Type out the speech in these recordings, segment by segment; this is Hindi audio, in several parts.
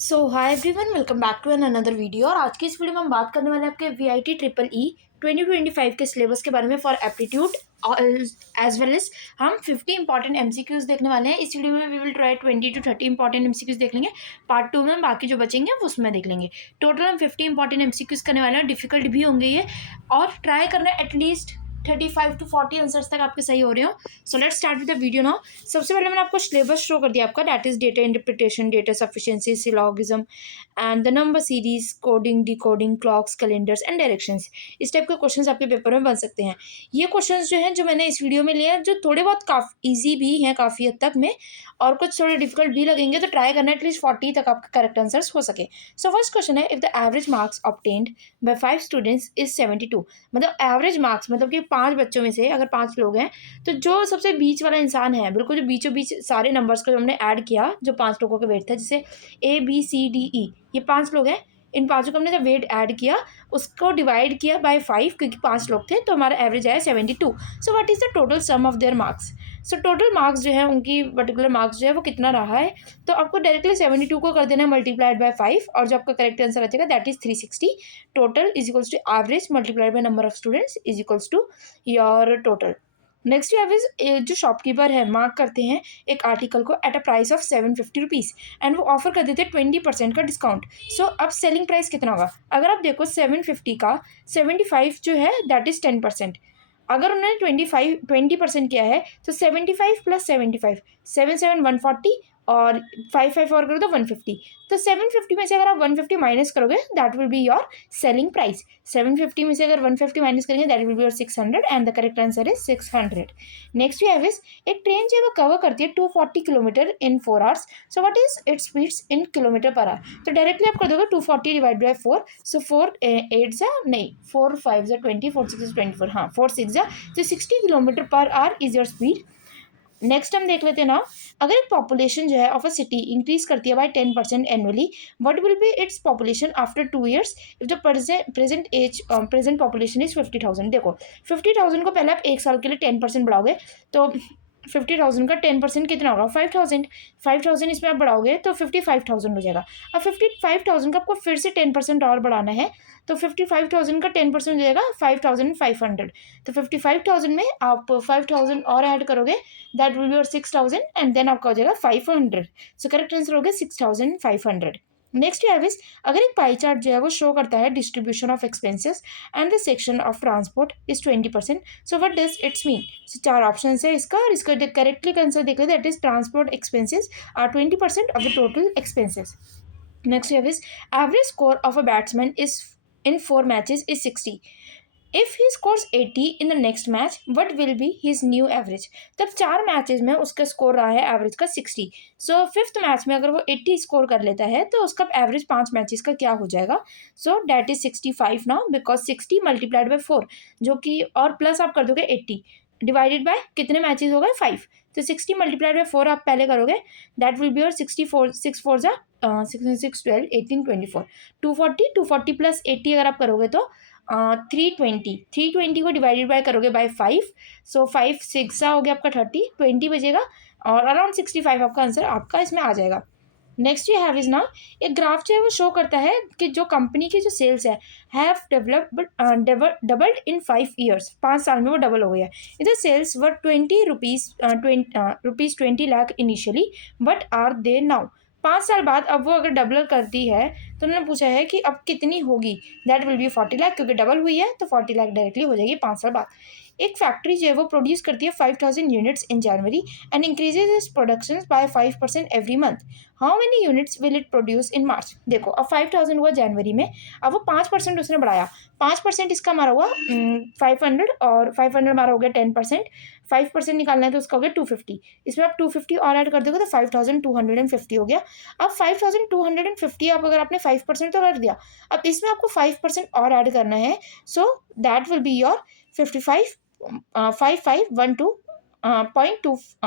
So hi everyone, welcome back to an another video. और आज की इस वीडियो में हम बात करने वाले हैं आपके VIT ट्रिपल ई 2025 के सिलेबस के बारे में for aptitude as well as हम 50 इंपॉर्टेंट MCQs देखने वाले हैं। इस वीडियो में we will try 20 to 30 important MCQs देख लेंगे। पार्ट 2 में हम बाकी जो बचेंगे वो उसमें देख लेंगे। टोटल हम 50 इंपॉर्टेंट MCQs करने वाले हैं। डिफिकल्ट भी होंगे ये, और ट्राई करना है एटलीस्ट 35 to 40 आंसर्स तक आपके सही हो रहे हो। So let's start with the video now. सबसे पहले मैंने आपको सिलेबस शो कर दिया आपका, that is data interpretation, data sufficiency, syllogism and the number series, coding, decoding, clocks, calendars and directions. इस टाइप के क्वेश्चंस आपके पेपर में बन सकते हैं। ये क्वेश्चंस जो हैं जो मैंने इस वीडियो में लिया है, जो थोड़े बहुत काफ़ी ईजी भी हैं काफ़ी हद तक में, और कुछ थोड़े डिफिकल्ट भी लगेंगे, तो ट्राई करना एटलीस्ट 40 तक आपका करेक्ट आंसर्स हो सके। सो फर्स्ट क्वेश्चन है, if the average marks obtained by 5 students is 72। मतलब एवरेज मार्क्स मतलब कि 5 बच्चों में से अगर 5 लोग हैं, तो जो सबसे बीच वाला इंसान है, बिल्कुल जो बीचों बीच सारे नंबर्स को हमने ऐड किया, जो 5 लोगों का वेट था, जैसे ABCDE, ये 5 लोग हैं, इन पाँचों को हमने जब वेट ऐड किया, उसको डिवाइड किया बाय 5, क्योंकि 5 लोग थे, तो हमारा एवरेज आया 72। So what is the total sum of their marks. So total marks जो है, उनकी पर्टिकुलर मार्क्स जो है वो कितना रहा है, तो आपको डायरेक्टली 72 को कर देना है मल्टीप्लाइड बाय 5, और जो आपका करेक्ट आंसर आ जाएगा that is 360। Total is equals to average multiplied by number of students is equals to your total. Next है जो शॉपकीपर है मार्क करते हैं एक आर्टिकल को at a price of 750 rupees, and वो ऑफर कर देते हैं 20% का डिस्काउंट। सो अब सेलिंग प्राइस कितना होगा। अगर आप देखो 750 का 75 जो है दैट इज़ 10%। अगर उन्होंने 20% किया है, तो 75 प्लस 75, 7 7 140, और 5 और करो तो 150। तो 750 में से अगर आप 150 माइनस करोगे that will be your selling price. 750 में से अगर 150 माइनस करेंगे that will be your 600, and the correct answer is 600। Next we have is, एक ट्रेन जो है वो कवर करती है 240 kilometre in 4 hours. So what is its speeds in kilometre per hour. तो डायरेक्टली आप कर दोगे 240 डिवाइड बाई 4। सो 4 8 जा नहीं, 4 5 जा 20, 4 6 24, हाँ 4 6 जा, तो 60 kilometre per our is your speed. Next हम देख लेते हैं ना, अगर एक पॉपुलेशन जो है ऑफ अ सिटी इंक्रीज करती है by 10% annually, what will be its population after 2 years if the present population is 50,000। देखो 50,000 को पहले आप एक साल के लिए 10% बढ़ाओगे, तो 50,000 का 10% कितना होगा, 5,000। 5,000 इसमें आप बढ़ाओगे तो 55,000 हो जाएगा। अब 55,000 का आपको फिर से 10% और बढ़ाना है, तो 55,000 का 10% हो जाएगा 5,500। तो 55,000 में आप 5,000 और ऐड करोगे, that will be your 6,000, and then आपका हो जाएगा 500। सो करेक्ट आंसर हो गया 6,500। नेक्स्ट है विस, अगर एक पाई चार्ट जो है वो शो करता है distribution of expenses and the section of transport is 20%। So what does its mean. So 4 option है इसका, और इसका करेक्टली आंसर देखो that is transport expenses are 20% of the total expenses. Next है this, average score of a batsman is in 4 matches is 60. If he scores 80 in the next match, what will be his new average? तब 4 मैचेस में उसका स्कोर रहा है एवरेज का 60। सो फिफ्थ मैच में अगर वो 80 स्कोर कर लेता है, तो उसका एवरेज 5 मैचेस का क्या हो जाएगा। So that is 65 now, because 60 multiplied by 4, जो कि, और प्लस आप कर दोगे 80 डिवाइडेड बाय कितने मैचेस हो गए 5। तो 60 मल्टीप्लाइड बाई 4 आप पहले करोगे, दैट विल बी योर 64, 6 4 जा 6 12 18 24, 240 प्लस 80 अगर आप करोगे तो 320 को डिवाइडेड बाय करोगे बाय 5। सो 5 6 हो गया आपका 30, 20 बजेगा, और अराउंड 65 आपका आंसर आपका इसमें आ जाएगा। नेक्स्ट यू हैव इज ना, एक ग्राफ जो है वो शो करता है कि जो कंपनी की जो सेल्स है हैव डबल्ड इन 5 years, 5 साल में वो डबल हो गया है। इधर sales were 20 lakh initially, but are they now. 5 साल बाद अब वो अगर डबल करती है, तो उन्होंने पूछा है कि अब कितनी होगी, दैट विल बी 40 लाख, क्योंकि डबल हुई है तो 40 लाख डायरेक्टली हो जाएगी 5 साल बाद। एक फैक्ट्री जो है वो प्रोड्यूस करती है 5,000 units in January and increases its production by 5% every month. How many units will it produce in March. देखो अब 5,000 हुआ जनवरी में, अब वो 5% उसने बढ़ाया, 5% इसका हमारा हुआ 500, और 500 हमारा हो गया 10%। 5% निकालना है तो उसका हो गया 250, इसमें आप 250 और ऐड कर दोगे तो 5,250 हो गया। अब 5,250 आप अगर आपने 5% तो कर दिया, अब इसमें आपको 5% और ऐड करना है। So that will be your 55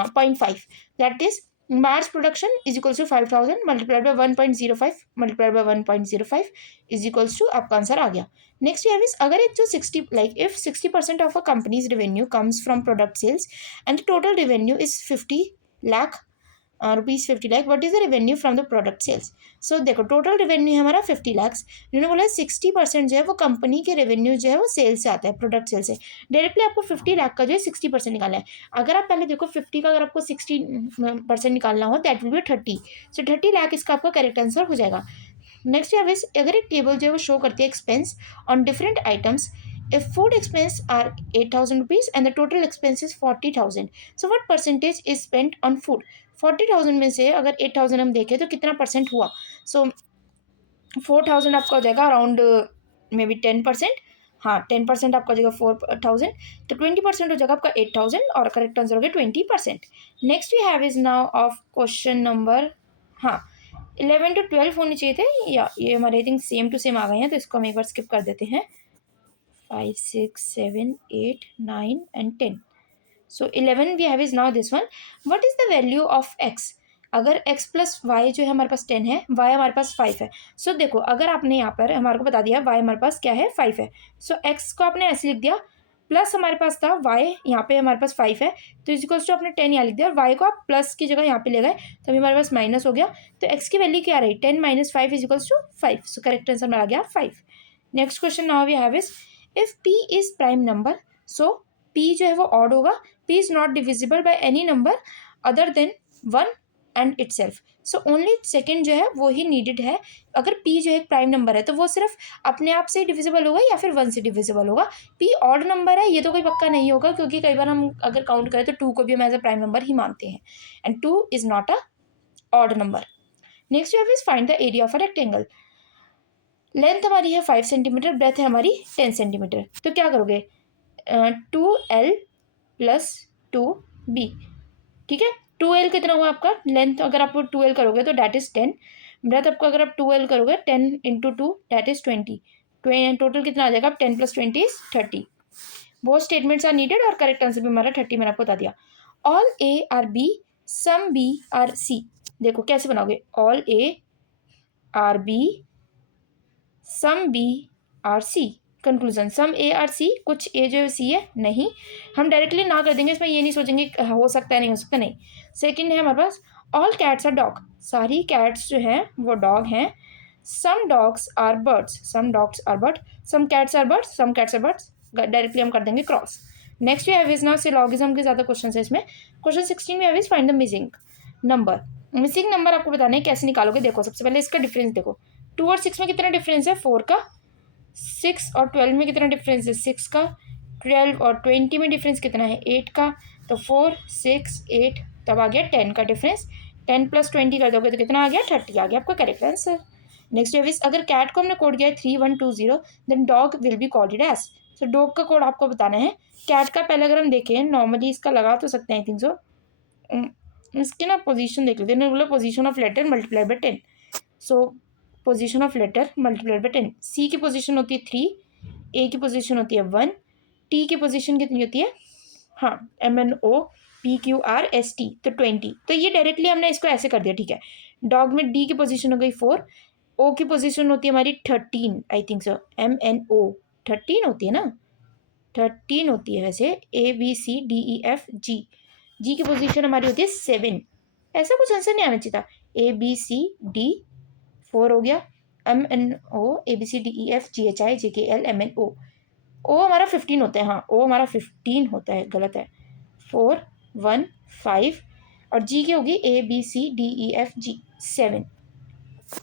55 that is March production is equals to 5,000 multiplied by 1.05 multiplied by 1.05 is equals to आपका आंसर आ गया। नेक्स्ट है अगर एक जो 60 like if 60% of a company's revenue comes from product sales and the total revenue is 50 lakh, rupees 50 lakh, what is the revenue from the product sales. So देखो टोटल रेवेन्यू है हमारा 50 लाख्स, इन्होंने बोला 60% जो है वो कंपनी के रेवेन्यू जो है वो सेल से आता है, प्रोडक्ट सेल से। डायरेक्टली आपको 50 लाख का जो है 60% निकालना है। अगर आप पहले देखो 50 का अगर आपको 60% निकालना हो दैट विल बी 30, सो 30 लाख इसका आपका करेक्ट आंसर हो जाएगा। नेक्स्ट है अगर एक टेबल जो है वो शो करती है expense on different items, if food expense are 8,000 rupees and the total expense is 40,000, so what percentage is spent on food। 40,000 में से अगर 8,000 हम देखें तो कितना परसेंट हुआ, सो 4,000 आपका हो जाएगा अराउंड मे बी 10%, हाँ 10% आपका हो जाएगा 4,000, तो 20% हो जाएगा आपका 8,000 और करेक्ट आंसर हो गया 20%। Next we have is now of question number, हाँ 11 to 12 होने चाहिए थे, या ये हमारे I think same to same आ गए हैं, तो इसको हम एक बार स्किप कर देते हैं। 5 6 7 8 9 and 10, so 11 we have is now this one, what is the value of x। अगर x प्लस वाई जो है हमारे पास 10 है, y हमारे पास 5 है। सो देखो अगर आपने यहाँ पर हमारे को बता दिया y हमारे पास क्या है 5 है, सो x को आपने ऐसे लिख दिया, प्लस हमारे पास था y यहाँ पे हमारे पास 5 है, तो इजिकल्स टू आपने 10 यहाँ लिख दिया और y को आप प्लस की जगह यहाँ पे ले गए तो अभी हमारे पास माइनस हो गया, तो x की वैल्यू क्या रही 10 - 5 is equals to 5, so correct answer में आ गया 5। Next question now we have is if p is prime number, so p जो है वो ऑड होगा, p is not divisible by any number other than 1 and itself, so only second जो है वो ही नीडेड है। अगर p जो एक प्राइम नंबर है तो वो सिर्फ अपने आप से डिविजिबल होगा या फिर 1 से डिविजिबल होगा। p ऑड नंबर है ये तो कोई पक्का नहीं होगा, क्योंकि कई बार हम अगर काउंट करें तो 2 को भी हम एज अ प्राइम नंबर ही मानते हैं, and 2 is not a odd number. Next you have is find the area of a rectangle. Length हमारी है 5 सेंटीमीटर, ब्रेथ है हमारी 10 सेंटीमीटर, तो क्या करोगे 2l प्लस 2b, ठीक है। 2l कितना हुआ आपका लेंथ, अगर आप 2l करोगे तो डैट इज 10, ब्रेथ आपको अगर आप 2l करोगे 10 × 2 डैट इज 20, टोटल कितना आ जाएगा 10 + 20 इज 30। वो स्टेटमेंट्स आर नीडेड और करेक्ट आंसर भी हमारा 30 मैंने आपको बता दिया। All a are b some b are c, देखो कैसे बनाओगे, all a are b some B are C, conclusion some A are C, कुछ ए जो है सी है नहीं, हम डायरेक्टली ना कर देंगे, इसमें ये नहीं सोचेंगे हो सकता है नहीं हो सकता, नहीं। सेकंड है हमारे पास ऑल कैट्स आर डॉग, सारी कैट्स जो हैं वो डॉग हैं। Some dogs are birds, some dogs are bird, some cats are birds, some cats are birds, directly हम कर देंगे cross. Next we have is now syllogism के ज़्यादा क्वेश्चन है इसमें। क्वेश्चन 16 में have is find the missing number. Missing number आपको बताना है कैसे निकालोगे, देखो सबसे पहले इसका डिफरेंस देखो, 2 और 6 में कितना डिफरेंस है 4 का, 6 और 12 में कितना डिफरेंस है 6 का, 12 और 20 में डिफरेंस कितना है 8 का, तो 4 6 8, तब आ गया 10 का डिफरेंस, 10 + 20 कर दोगे तो कितना आ गया 30 आ गया आपका करेक्ट आंसर। नेक्स्ट है अगर कैट को हमने कोड किया है 3120 then dog will be called as, so dog का कोड आपको बताना है। कैट का पहले अगर हम देखें नॉर्मली इसका लगा तो सकते हैं आई थिंक सो, इसके ना पोजीशन देख लेते हैं, बोला position of letter multiplied by 10, so position of letter multiplied by 10, C की पोजीशन होती है 3, ए की पोजीशन होती है 1, टी की पोजीशन कितनी होती है, हाँ MNO PQRST तो 20, तो ये डायरेक्टली हमने इसको ऐसे कर दिया, ठीक है। डॉग में डी की पोजीशन हो गई 4, ओ की पोजीशन होती है हमारी 13 आई थिंक सो, MNO 13 होती है ना, 13 होती है वैसे, ABCDEFG, जी की पोजीशन हमारी होती है 7, ऐसा कुछ आंसर नहीं आना चाहिए था, ABCD 4 हो गया, MNO ABCDEFGHIJKL MNO, ओ हमारा 15 होता है, हाँ ओ हमारा 15 होता है, गलत है, 4 1 5 और जी की होगी ABCDEFG 7,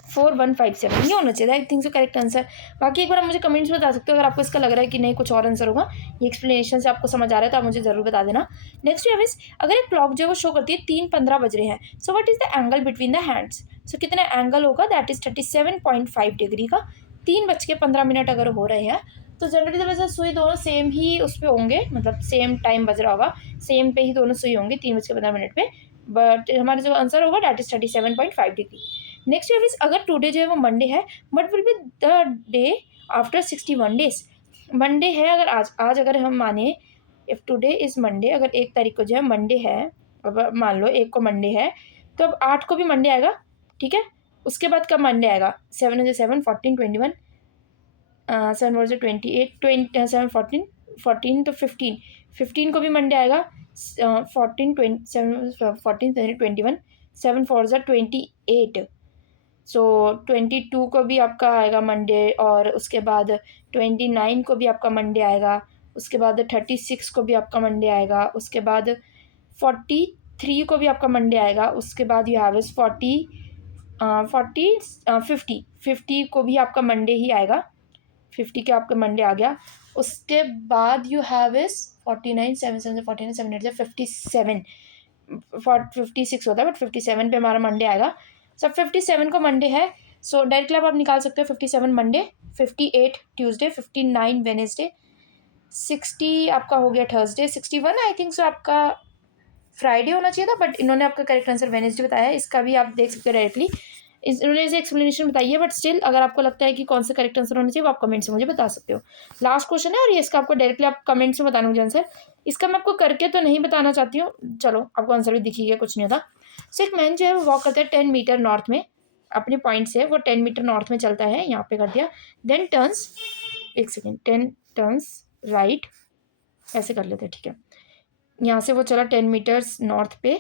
4 1 5 7, ये होना चाहिए I think so correct answer. बाकी एक बार आप मुझे कमेंट्स में बता सकते हो अगर आपको इसका लग रहा है कि नहीं कुछ और आंसर होगा, ये एक्सप्लेनेशन से आपको समझ आ रहा है तो आप मुझे ज़रूर बता देना। नेक्स्ट है अगर एक क्लॉक जो है वो शो करती है 3:15 बज रहे हैं, so what is the angle between the hands, so कितना एंगल होगा दैट इज 37.5 डिग्री का। 3:15 अगर हो रहे हैं तो जनरली तो वैसे सुई दोनों सेम ही उस पर होंगे, मतलब सेम टाइम बज रहा होगा, सेम पे ही दोनों सुई होंगी 3:15 पे, बट हमारा जो आंसर होगा that is 37.5 degree. Next is अगर टुडे जो है वो मंडे है, but will be the day after 61 days, Monday है अगर आज अगर हम माने इफ़ टुडे इज़ मंडे, अगर 1 तारीख को जो है मंडे है, अब मान लो 1 को मंडे है तो अब 8 को भी मंडे आएगा, ठीक है। उसके बाद कब मंडे आएगा, 7 × 7 14 21, 7 × 28 7 14 14 तो 15 को भी मंडे आएगा, 14 27 14 21 7 4 ज़ा 28, सो 22 को भी आपका आएगा मंडे, और उसके बाद 29 को भी आपका मंडे आएगा, उसके बाद 36 को भी आपका मंडे आएगा, उसके बाद 43 को भी आपका मंडे आएगा, उसके बाद यू हैव इज 50 को भी आपका मंडे ही आएगा, 50 के आपका मंडे आ गया। उसके बाद यू हैव इज 49 7 7 49 7 8 57 56 होता है, बट 57 पे हमारा मंडे आएगा। सो 57 को मंडे है, सो डायरेक्टली आप निकाल सकते हो 57 मंडे, 58 ट्यूसडे, 59 वेनेसडे, 60 आपका हो गया थर्सडे, 61 आई थिंक सो आपका फ्राइडे होना चाहिए था, बट इन्होंने आपका करेक्ट आंसर वेनेसडे बताया है। इसका भी आप देख सकते हो डायरेक्टली, इन्होंने इसे एक्सप्लेनेशन बताई है, बट स्टिल अगर आपको लगता है कि कौन सा करेक्ट आंसर होना चाहिए वो आप कमेंट से मुझे बता सकते हो। लास्ट क्वेश्चन है, और ये इसका आपको डायरेक्टली आप कमेंट्स में बताना मुझे आंसर। इसका मैं आपको करके तो नहीं बताना चाहती हूँ, चलो आपको आंसर भी दिखी गया, कुछ नहीं होता। सो एक मैन जो है वो वॉक करता है 10 मीटर नॉर्थ में, अपने पॉइंट से वो 10 मीटर नॉर्थ में चलता है, यहाँ पे कर दिया, देन टर्न्स, एक सेकेंड, 10 टर्न्स राइट, ऐसे कर लेते हैं, ठीक है। यहाँ से वो चला 10 मीटर्स नॉर्थ पे,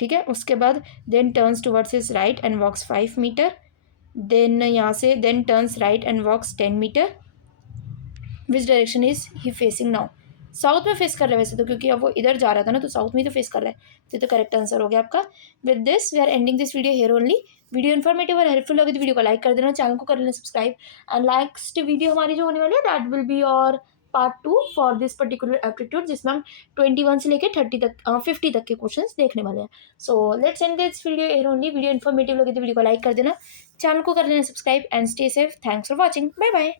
ठीक है। उसके बाद then turns towards his right and walks 5 metre, then यहाँ से then turns right and walks 10 metre. Which direction is he facing now? South में फेस कर रहा है वैसे तो, क्योंकि अब वो इधर जा रहा था ना, तो साउथ में ही तो फेस कर रहा है, तो करेक्ट आंसर हो गया आपका। With this we are ending this video here only. Video informative और हेल्पफुल लगे तो वीडियो को लाइक कर देना, चैनल को कर लेना सब्सक्राइब, एंड नेक्स्ट वीडियो हमारी जो होने वाली है दैट विल बी और part 2 for this particular aptitude, जिसमें हम 21 से लेकर 30 तक 50 तक के क्वेश्चंस देखने वाले हैं। So let's end this video here only. Video informative लगे तो वीडियो को लाइक कर देना, चैनल को कर लेना subscribe, and stay safe. Thanks for watching, bye bye.